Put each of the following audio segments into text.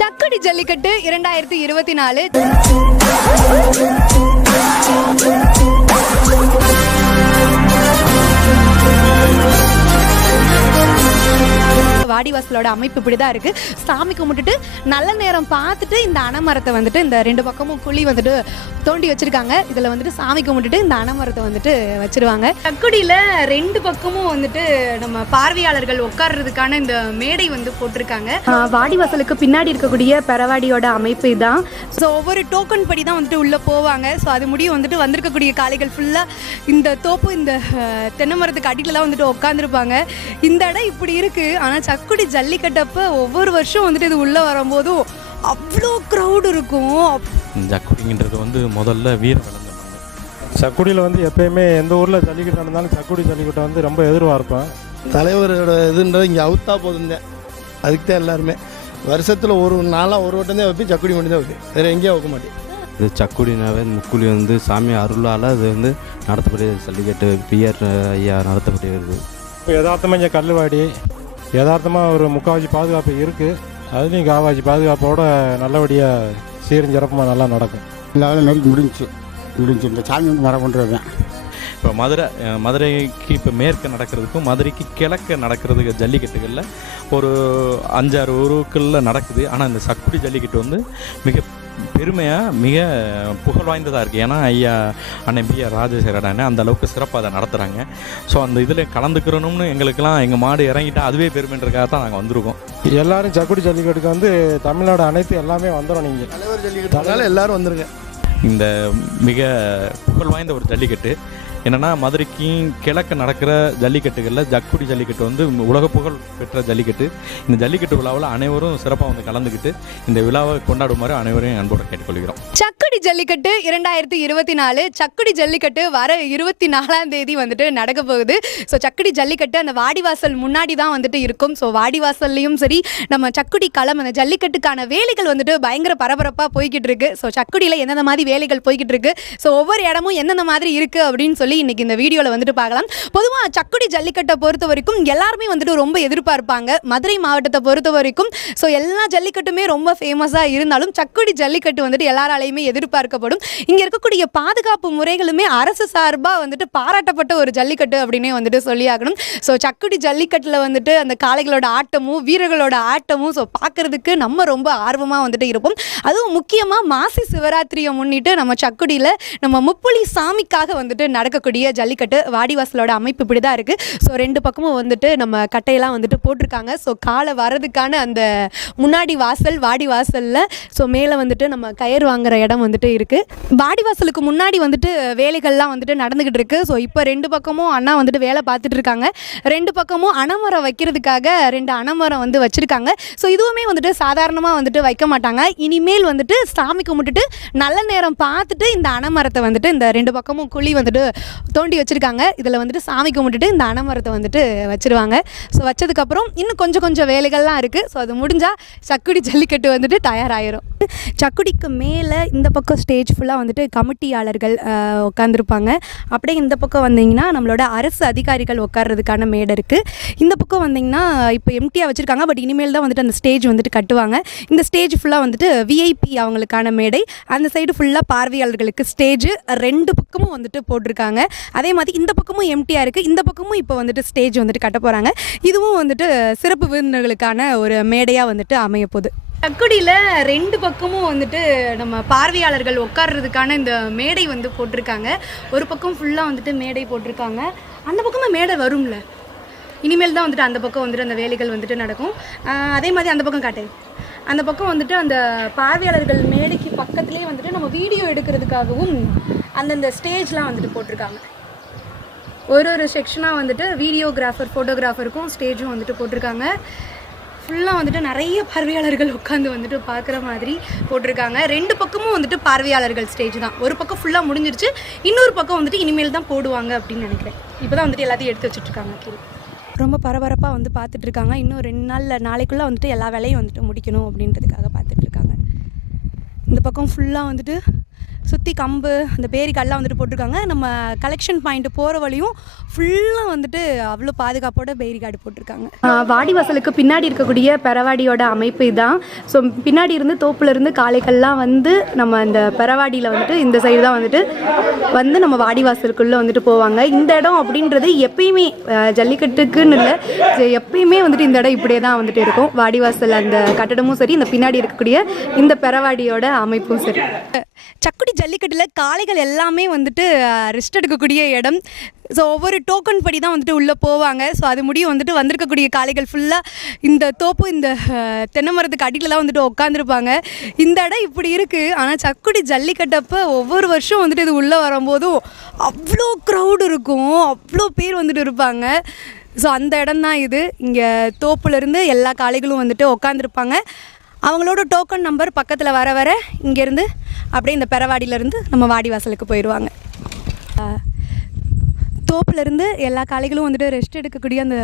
சக்கடி ஜல்லிக்கட்டு 2024 வாடிவாசலோட அமைப்பு இப்படிதான் இருக்கு. சாமி கும்பிட்டுட்டு நல்ல நேரம் பார்த்துட்டு இந்த அணமரத்தை வந்துட்டு இந்த ரெண்டு பக்கமும் குழி வந்துட்டு தோண்டி வச்சிருக்காங்க. இதுல வந்துட்டு சாமி கும்பிட்டுட்டு இந்த அணமரத்தை வந்துட்டு வச்சிருவாங்க. சக்குடியில ரெண்டு பக்கமும் வந்துட்டு நம்ம பார்வையாளர்கள் உட்கார்றதுக்கான இந்த மேடை வந்து போட்டிருக்காங்க. வாடிவாசலுக்கு பின்னாடி இருக்கக்கூடிய பெறவாடியோட அமைப்பு இதான். ஸோ ஒவ்வொரு டோக்கன் படி தான் வந்துட்டு உள்ள போவாங்க. ஸோ அது முடியும் வந்துட்டு வந்திருக்கக்கூடிய காளைகள் ஃபுல்லா இந்த தோப்பு இந்த தென்னை மரத்துக்கு அடியிலலாம் வந்துட்டு உட்காந்துருப்பாங்க. இந்த இடம் இப்படி இருக்கு. ஆனால் சக்குடி ஜல்லிக்கட்டப்ப ஒவ்வொரு வருஷம் வந்துட்டு இது உள்ளே வரும்போதும் அவ்வளோ க்ரௌடு இருக்கும். சக்குடிங்கிறது வந்து முதல்ல வீர கலந்துருப்பாங்க. சக்குடியில் வந்து எப்பயுமே எந்த ஊரில் ஜல்லிக்கட்டு நடந்தாலும் சக்குடி ஜல்லிக்கட்டை வந்து ரொம்ப எதிர்பார்ப்பேன். தலைவரோட இதுன்றது இங்கே அவுத்தா போதுங்க. அதுக்கு தான் எல்லாருமே வருஷத்தில் ஒரு நாளாக ஒரு வட்டம் தான் வைப்பேன். சக்குடி மட்டும் தான் வைப்பேன், வேறு எங்கேயும் வைக்க மாட்டேன். இது சக்குடினாவே முக்குழி வந்து சாமி அருளால் அது வந்து நடத்தப்படுகிறது. ஜல்லிக்கட்டு பிஆர் ஐயா நடத்தப்பட்டு வருது. இப்போ யதார்த்தமாக இங்கே கல்லுவாடி யதார்த்தமாக ஒரு முக்கால்வாசி பாதுகாப்பு இருக்குது. அதுலேயும் காவாசி பாதுகாப்போட நல்லபடியாக சீரும் சிறப்புமாக நல்லா நடக்கும். எல்லாரும் நெருக்கி முடிஞ்சு இந்த சாமி வந்து வர கொண்டு வருவேன். இப்போ மதுரைக்கு இப்போ மேற்க நடக்கிறதுக்கும் மதுரைக்கு கிழக்க நடக்கிறதுக்கு ஜல்லிக்கட்டுகளில் ஒரு 5-6 ஊருக்குள்ள நடக்குது. ஆனால் இந்த சக்குடி ஜல்லிக்கட்டு வந்து மிக பெருமையாக மிக புகழ் வாய்ந்ததாக இருக்குது. ஏன்னா ஐயா அண்ணன் பிஆர் ராஜசேகரன் அந்த அளவுக்கு சிறப்பாக அதை நடத்துகிறாங்க. ஸோ அந்த இதில் கலந்துக்கிறணும்னு எங்களுக்கெல்லாம் எங்கள் மாடு இறங்கிட்டா அதுவே பெருமைன்றக்காக தான் நாங்கள் வந்திருக்கோம். எல்லாரும் சக்குடி ஜல்லிக்கட்டுக்கு வந்து தமிழ்நாடு அனைத்து எல்லாமே வந்துடும். நீங்கள் தலைவர் ஜல்லிக்கட்டு எல்லாரும் வந்துருங்க. இந்த மிக புகழ் வாய்ந்த ஒரு ஜல்லிக்கட்டு என்னென்னா மதுரைக்கும் கிழக்க நடக்கிற ஜல்லிக்கட்டுகளில் சக்குடி ஜல்லிக்கட்டு வந்து உலக புகழ் பெற்ற ஜல்லிக்கட்டு. இந்த ஜல்லிக்கட்டு விழாவில் அனைவரும் சிறப்பாக வந்து கலந்துக்கிட்டு இந்த விழாவை கொண்டாடுமாறு அனைவரையும் அன்போடு கேட்டுக்கொள்கிறோம். சக்குடி ஜல்லிக்கட்டு 2024 சக்குடி ஜல்லிக்கட்டு வர 24ஆம் தேதி வந்துட்டு நடக்க போகுது. ஸோ சக்குடி ஜல்லிக்கட்டு அந்த வாடிவாசல் முன்னாடி தான் வந்துட்டு இருக்கும். ஸோ வாடிவாசல்லையும் சரி நம்ம சக்குடி களம் அந்த ஜல்லிக்கட்டுக்கான வேலைகள் வந்துட்டு பயங்கர பரபரப்பாக போய்கிட்டு இருக்கு. ஸோ சக்குடியில் எந்தெந்த மாதிரி வேலைகள் போய்கிட்டு இருக்கு, ஸோ ஒவ்வொரு இடமும் எந்தெந்த மாதிரி இருக்குது அப்படின்னு சொல்லி இன்னைக்கு இந்த வீடியோவில் வந்துட்டு பார்க்கலாம். பொதுவாக சக்குடி ஜல்லிக்கட்டை பொறுத்த வரைக்கும் எல்லாருமே வந்துட்டு ரொம்ப எதிர்பார்ப்பாங்க. மதுரை மாவட்டத்தை பொறுத்த வரைக்கும் ஸோ எல்லா ஜல்லிக்கட்டுமே ரொம்ப ஃபேமஸாக இருந்தாலும் சக்குடி ஜல்லிக்கட்டு வந்துட்டு எல்லாராலையுமே எதிர்பார்க்கப்படும். இங்கே இருக்கக்கூடிய பாதுகாப்பு முறைகளுமே அரசு சார்பாக வந்துட்டு பாராட்டப்பட்ட ஒரு ஜல்லிக்கட்டு அப்படின்னே வந்துட்டு சொல்லியாகணும். ஸோ சக்குடி ஜல்லிக்கட்டில் வந்துட்டு அந்த காளைகளோட ஆட்டமும் வீரர்களோட ஆட்டமும் ஸோ பார்க்கறதுக்கு நம்ம ரொம்ப ஆர்வமாக வந்துட்டு இருப்போம். அதுவும் முக்கியமாக மாசி சிவராத்திரியை முன்னிட்டு நம்ம சக்குடியில் நம்ம முப்புலி சாமிக்காக வந்துட்டு நடக்கக்கூடிய ஜல்லிக்கட்டு. வாடிவாசலோட அமைப்பு இப்படி தான் இருக்குது. ஸோ ரெண்டு பக்கமும் வந்துட்டு நம்ம கட்டையெல்லாம் வந்துட்டு போட்டிருக்காங்க. ஸோ காலை வரதுக்கான அந்த முன்னாடி வாசல் வாடிவாசலில் ஸோ மேலே வந்துட்டு நம்ம கயிறு வாங்குற இடம் வந்துட்டு இருக்குது. வாடிவாசலுக்கு முன்னாடி வந்துட்டு வேலைகள்லாம் வந்துட்டு நடந்துக்கிட்டு இருக்குது. ஸோ இப்போ ரெண்டு பக்கமும் அண்ணா வந்துட்டு வேலை பார்த்துட்டு இருக்காங்க. ரெண்டு பக்கமும் அணமரம் வைக்கிறதுக்காக 2 அணமரம் வந்து வச்சுருக்காங்க. ஸோ இதுவுமே வந்துட்டு சாதாரணமாக வந்துட்டு வைக்க மாட்டாங்க. இனிமேல் வந்துட்டு சாமி கும்பிட்டுட்டு நல்ல நேரம் பார்த்துட்டு இந்த அணமரத்தை வந்துட்டு இந்த ரெண்டு பக்கமும் குழி வந்துட்டு தோண்டி வச்சுருக்காங்க. இதில் வந்துட்டு சாமி கும்பிட்டுட்டு இந்த அணமரத்தை வந்துட்டு வச்சுருவாங்க. ஸோ வச்சதுக்கப்புறம் இன்னும் கொஞ்சம் வேலைகள்லாம் இருக்குது. ஸோ அது முடிஞ்சால் சக்குடி ஜல்லிக்கட்டு வந்துட்டு தயாராகிடும். சக்குடிக்கு மேலே இந்த பக்கம் ஸ்டேஜ் ஃபுல்லாக வந்துட்டு கமிட்டியாளர்கள் உட்காந்துருப்பாங்க. அப்படியே இந்த பக்கம் வந்தீங்கன்னா நம்மளோட அரசு அதிகாரிகள் உட்கார்றதுக்கான மேடை இருக்குது. இந்த பக்கம் வந்தீங்கன்னா இப்போ எம்டியாக வச்சுருக்காங்க. பட் இனிமேல் தான் வந்துட்டு அந்த ஸ்டேஜ் வந்துட்டு கட்டுவாங்க. இந்த ஸ்டேஜ் ஃபுல்லாக வந்துட்டு விஐபி அவங்களுக்கான மேடை. அந்த சைடு ஃபுல்லாக பார்வையாளர்களுக்கு ஸ்டேஜ் ரெண்டு பக்கமும் வந்துட்டு போட்டிருக்காங்க. அதே மாதிரி இந்த பக்கமும் எம்டியாக இருக்குது. இந்த பக்கமும் இப்போ வந்துட்டு ஸ்டேஜ் வந்துட்டு கட்ட போகிறாங்க. இதுவும் வந்துட்டு சிறப்பு விருந்தினர்களுக்கான ஒரு மேடையாக வந்துட்டு அமைய போகுது. சக்குடியில் ரெண்டு பக்கமும் வந்துட்டு நம்ம பார்வையாளர்கள் உட்கார்றதுக்கான இந்த மேடை வந்து போட்டிருக்காங்க. ஒரு பக்கம் ஃபுல்லாக வந்துட்டு மேடை போட்டிருக்காங்க. அந்த பக்கமும் மேடை வரும்ல, இனிமேல் தான் வந்துட்டு அந்த பக்கம் வந்துட்டு அந்த வேலைகள் வந்துட்டு நடக்கும். அதே மாதிரி அந்த பக்கம் காட்டு, அந்த பக்கம் வந்துட்டு அந்த பார்வையாளர்கள் மேடைக்கு பக்கத்துலேயே வந்துட்டு நம்ம வீடியோ எடுக்கிறதுக்காகவும் அந்தந்த ஸ்டேஜ்லாம் வந்துட்டு போட்டிருக்காங்க. ஒரு செக்ஷனாக வந்துட்டு வீடியோகிராஃபர் ஃபோட்டோகிராஃபருக்கும் ஸ்டேஜும் வந்துட்டு போட்டிருக்காங்க. ஃபுல்லாக வந்துட்டு நிறைய பார்வையாளர்கள் உட்காந்து வந்துட்டு பார்க்குற மாதிரி போட்டிருக்காங்க. ரெண்டு பக்கமும் வந்துட்டு பார்வையாளர்கள் ஸ்டேஜ் தான். ஒரு பக்கம் ஃபுல்லாக முடிஞ்சிருச்சு, இன்னொரு பக்கம் வந்துட்டு இனிமேல் தான் போடுவாங்க அப்படின்னு நினைக்கிறேன். இப்போ தான் வந்துட்டு எல்லாத்தையும் எடுத்து வச்சுட்ருக்காங்க. கீழே ரொம்ப பரபரப்பாக வந்து பார்த்துட்ருக்காங்க. இன்னும் 2 நாளைக்குள்ளே வந்துட்டு எல்லா வேலையும் வந்துட்டு முடிக்கணும் அப்படின்றதுக்காக பார்த்துட்ருக்காங்க. இந்த பக்கம் ஃபுல்லாக வந்துட்டு சுற்றி கம்பு அந்த பேரிக்கால்லாம் வந்துட்டு போட்டிருக்காங்க. நம்ம கலெக்ஷன் பாயிண்ட் போகிற வழியும் ஃபுல்லாக வந்துட்டு அவ்வளோ பாதுகாப்போட பேரிகார்டு போட்டிருக்காங்க. வாடிவாசலுக்கு பின்னாடி இருக்கக்கூடிய பெரவாடியோட அமைப்பு இதுதான். ஸோ பின்னாடி இருந்து தோப்புலேருந்து காளைகள்லாம் வந்து நம்ம இந்த பெரவாடியில் வந்துட்டு இந்த சைடு தான் வந்துட்டு வந்து நம்ம வாடிவாசலுக்குள்ளே வந்துட்டு போவாங்க. இந்த இடம் அப்படின்றது எப்பயுமே ஜல்லிக்கட்டுக்குன்னு இல்லை, எப்பயுமே வந்துட்டு இந்த இடம் இப்படியே தான் வந்துட்டு இருக்கும். வாடிவாசல் அந்த கட்டடமும் சரி, இந்த பின்னாடி இருக்கக்கூடிய இந்த பெரவாடியோட அமைப்பும் சரி. சக்குடி ஜல்லிக்கட்டில் காளைகள் எல்லாமே வந்துட்டு ரெஸ்ட் எடுக்கக்கூடிய இடம். ஸோ ஒவ்வொரு டோக்கன் படி தான் வந்துட்டு உள்ளே போவாங்க. ஸோ அது முடியும் வந்துட்டு வந்திருக்கக்கூடிய காளைகள் ஃபுல்லாக இந்த தோப்பு இந்த தென்னை மரத்துக்கு அடியில் தான் வந்துட்டு உட்காந்துருப்பாங்க. இந்த இடம் இப்படி இருக்குது. ஆனால் சக்குடி ஜல்லிக்கட்டப்போ ஒவ்வொரு வருஷம் வந்துட்டு இது உள்ளே வரும்போதும் அவ்வளோ க்ரௌடு இருக்கும், அவ்வளோ பேர் வந்துட்டு இருப்பாங்க. ஸோ அந்த இடம் தான் இது. இங்கே தோப்புலேருந்து எல்லா காளைகளும் வந்துட்டு உட்காந்துருப்பாங்க. அவங்களோட டோக்கன் நம்பர் பக்கத்தில் வர வர இங்கேருந்து அப்படியே இந்த பெரவாடியிலேருந்து நம்ம வாடிவாசலுக்கு போயிடுவாங்க. தோப்புலேருந்து எல்லா காளைகளும் வந்துட்டு ரெஸ்ட் எடுக்கக்கூடிய அந்த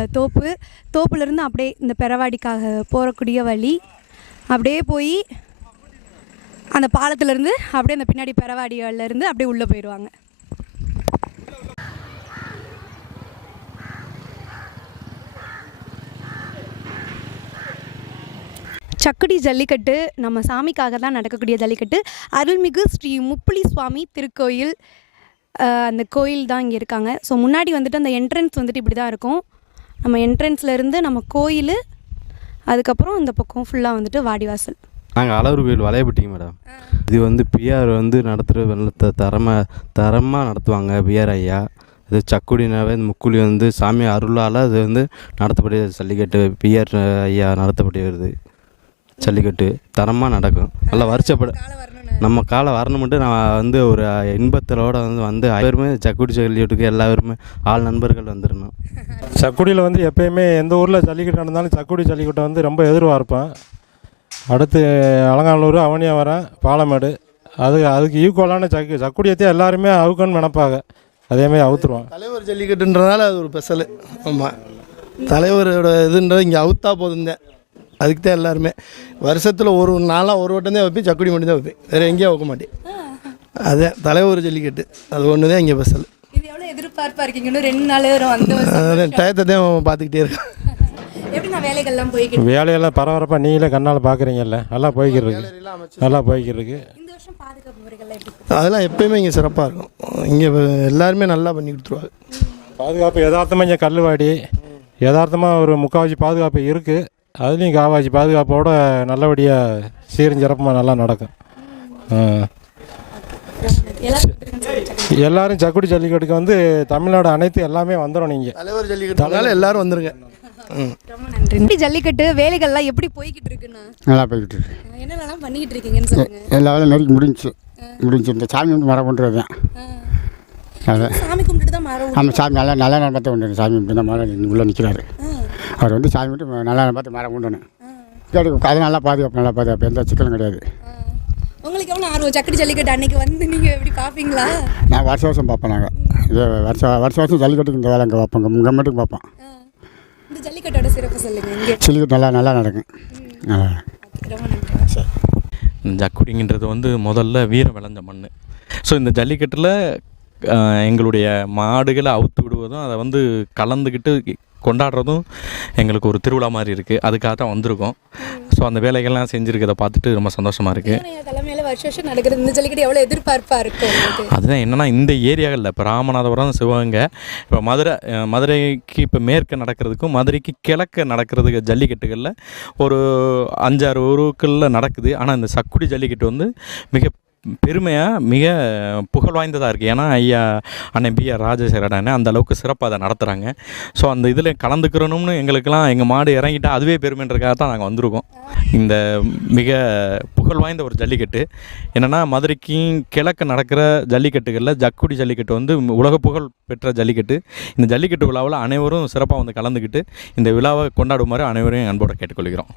தோப்புலேருந்து அப்படியே இந்த பெரவாடிக்காக போகக்கூடிய வழி அப்படியே போய் அந்த பாலத்துலேருந்து அப்படியே அந்த பின்னாடி பெரவாடியிலேருந்து அப்படியே உள்ளே போயிடுவாங்க. சக்குடி ஜல்லிக்கட்டு நம்ம சாமிக்காக தான் நடக்கக்கூடிய ஜல்லிக்கட்டு. அருள்மிகு ஸ்ரீ முப்புளி சுவாமி திருக்கோயில், அந்த கோயில் தான் இங்கே இருக்காங்க. ஸோ முன்னாடி வந்துட்டு அந்த என்ட்ரன்ஸ் வந்துட்டு இப்படி தான் இருக்கும். நம்ம என்ட்ரன்ஸ்லேருந்து நம்ம கோயில், அதுக்கப்புறம் இந்த பக்கம் ஃபுல்லாக வந்துட்டு வாடிவாசல். நாங்கள் அழகர் கோயில் வளையப்பட்டிங்க மேடம். இது வந்து பிஆர் வந்து நடத்துகிற வெள்ளத்தை தரமாக நடத்துவாங்க பிஆர் ஐயா. இது சக்குடினாவே இந்த முக்குழி வந்து சாமி அருளால் அது வந்து நடத்தப்படுகிறது ஜல்லிக்கட்டு. பிஆர் ஐயா நடத்தப்பட்டு வருது ஜல்லிக்கட்டு. தரமாக நடக்கும், நல்லா வருஷப்பட நம்ம காலை வரணும்ட்டு நான் வந்து ஒரு இன்பத்தோடு வந்து பேருமே சக்குடி ஜல்லிக்கட்டுக்கு எல்லா பேருமே ஆள் நண்பர்கள் வந்துடணும். சக்குடியில் வந்து எப்பயுமே எந்த ஊரில் ஜல்லிக்கட்டு நடந்தாலும் சக்குடி ஜல்லிக்கட்டை வந்து ரொம்ப எதிர்பார்ப்பேன். அடுத்து அலங்காநல்லூர், அவனியாவரம், பாலமேடு, அதுக்கு ஈக்குவலான சக்குடியத்தையும் எல்லாருமே அவுக்கன்னு நினைப்பாங்க. அதேமாதிரி அவுத்துருவான். தலைவர் ஜல்லிக்கட்டுன்றதுனால அது ஒரு ஸ்பெஷலு. ஆமாம், தலைவரோட இதுன்றது இங்கே அவுத்தா போதுந்தேன். அதுக்கு தான் எல்லாருமே வருஷத்தில் ஒரு நாளாக ஒரு வட்டம் தான் வைப்பேன், சக்குடி மட்டும் தான் வைப்பேன், வேறு எங்கேயும் வைக்க மாட்டேன். அதான் தலைவர் ஜல்லிக்கட்டு, அது ஒன்று தான் இங்கே ஸ்பெஷல். இது எவ்வளோ எதிர்பார்ப்பாக இருக்கீங்க? இன்னும் 2 நாள் வரும். அதான் டயத்தை தான் பார்த்துக்கிட்டே இருக்கேன். எப்படி நான் வேலைகள்லாம் போய்கிட்டு வேலையெல்லாம் பரபரப்பாக நீங்களே கண்ணால் பார்க்குறீங்கல்ல, நல்லா போய்க்கிட்டு இருக்கு. நல்லா போய்க்கிட்டு இருக்கு. இந்த வருஷம் பாதுகாப்பு முறைகள்லாம் எப்படி? அதெல்லாம் எப்பயுமே இங்கே சிறப்பாக இருக்கும். இங்கே எல்லாருமே நல்லா பண்ணி கொடுத்துருவாங்க. பாதுகாப்பு யதார்த்தமாக இங்கே கல்லுவாடி யதார்த்தமாக ஒரு முக்கால்வாசி பாதுகாப்பு இருக்குது. அதுலேயும் காவாசி பாதுகாப்போட நல்லபடியாக சீரஞ்சிறப்பமாக நல்லா நடக்கும். எல்லாரும் சக்குடி ஜல்லிக்கட்டுக்கு வந்து தமிழ்நாடு அனைத்து எல்லாமே வந்துடும். நீங்கள் தலைவர் ஜல்லிக்கட்டுனால எல்லாரும் வந்துருங்க. ரொம்ப நன்றி. ஜல்லிக்கட்டு வேலைகள்லாம் எப்படி போய்கிட்டு இருக்குண்ணா? நல்லா போய்கிட்டு இருக்கு. என்னென்னலாம் பண்ணிக்கிட்டு இருக்கீங்கன்னு சொல்லுங்க. எல்லா வேலையும் நெருக்கி முடிஞ்சு இந்த சாமி வந்து மரம் கொண்டுறது தான். அதான் சாமி கும்பிட்டு தான் மரம். ஆமாம், சாமி நல்லா பார்த்து கொண்டு சாமி கும்பிட்டு தான் மரம் உள்ளே நிற்கிறாரு. அவர் வந்து சாமி மட்டும் நல்லா பார்த்து மரம் கொண்டுணும். அது நல்லா பாதுகாப்பு, எந்த சிக்கலும் கிடையாது. உங்களுக்கு எவ்வளோ ஆர்வம் சக்குடி ஜல்லிக்கட்டு அன்னைக்கு வந்து நீங்கள் எப்படி பார்ப்பீங்களா? நான் வருஷம் பார்ப்போம். நாங்கள் இது வருஷம் ஜல்லிக்கட்டுக்கு இந்த வேலை இங்கே பார்ப்போம், இங்கே மட்டும் பார்ப்போம். இந்த ஜல்லிக்கட்டோட சிறப்பு சொல்லுங்கள். ஜல்லிக்கட்டு நல்லா நடக்கும். நல்லா ரொம்ப நன்றி. சரி. ஜக்குடிங்கிறது வந்து முதல்ல வீரம் விளைஞ்ச மண். ஸோ இந்த ஜல்லிக்கட்டில் எங்களுடைய மாடுகளை அவுத்து விடுவதும் அதை வந்து கலந்துக்கிட்டு கொண்டாடுறதும் எங்களுக்கு ஒரு திருவிழா மாதிரி இருக்குது. அதுக்காக தான் வந்திருக்கோம். ஸோ அந்த வேலைகள்லாம் செஞ்சுருக்கதை பார்த்துட்டு ரொம்ப சந்தோஷமாக இருக்குது. தலைமையில் வருஷம் நடக்கிறது இந்த ஜல்லிக்கட்டு எவ்வளோ எதிர்பார்ப்பாக இருக்கும்? அதுதான் என்னென்னா இந்த ஏரியாவில் இப்போ ராமநாதபுரம், சிவகங்கை, இப்போ மதுரைக்கு இப்போ மேற்க நடக்கிறதுக்கும் மதுரைக்கு கிழக்க நடக்கிறதுக்கு ஜல்லிக்கட்டுகளில் ஒரு 5-6 ஊருக்குள்ள நடக்குது. ஆனால் இந்த சக்குடி ஜல்லிக்கட்டு வந்து மிக பெருமையாக மிக புகழ் வாய்ந்ததாக இருக்குது. ஏன்னா ஐயா அண்ணன் பிஆர் ராஜசேகரன் அந்த அளவுக்கு சிறப்பாக அதை நடத்துகிறாங்க. ஸோ அந்த இதில் கலந்துக்கிறணும்னு எங்களுக்கெல்லாம் எங்கள் மாடு இறங்கிட்டா அதுவே பெருமைன்றதுக்காக தான் நாங்கள் வந்திருக்கோம். இந்த மிக புகழ் வாய்ந்த ஒரு ஜல்லிக்கட்டு என்னென்னா மதுரைக்கு கிழக்கு நடக்கிற ஜல்லிக்கட்டுகளில் ஜக்குடி ஜல்லிக்கட்டு வந்து உலக புகழ் பெற்ற ஜல்லிக்கட்டு. இந்த ஜல்லிக்கட்டு விழாவில் அனைவரும் சிறப்பாக வந்து கலந்துக்கிட்டு இந்த விழாவை கொண்டாடுமாறு அனைவரையும் அன்போடு கேட்டுக்கொள்கிறோம்.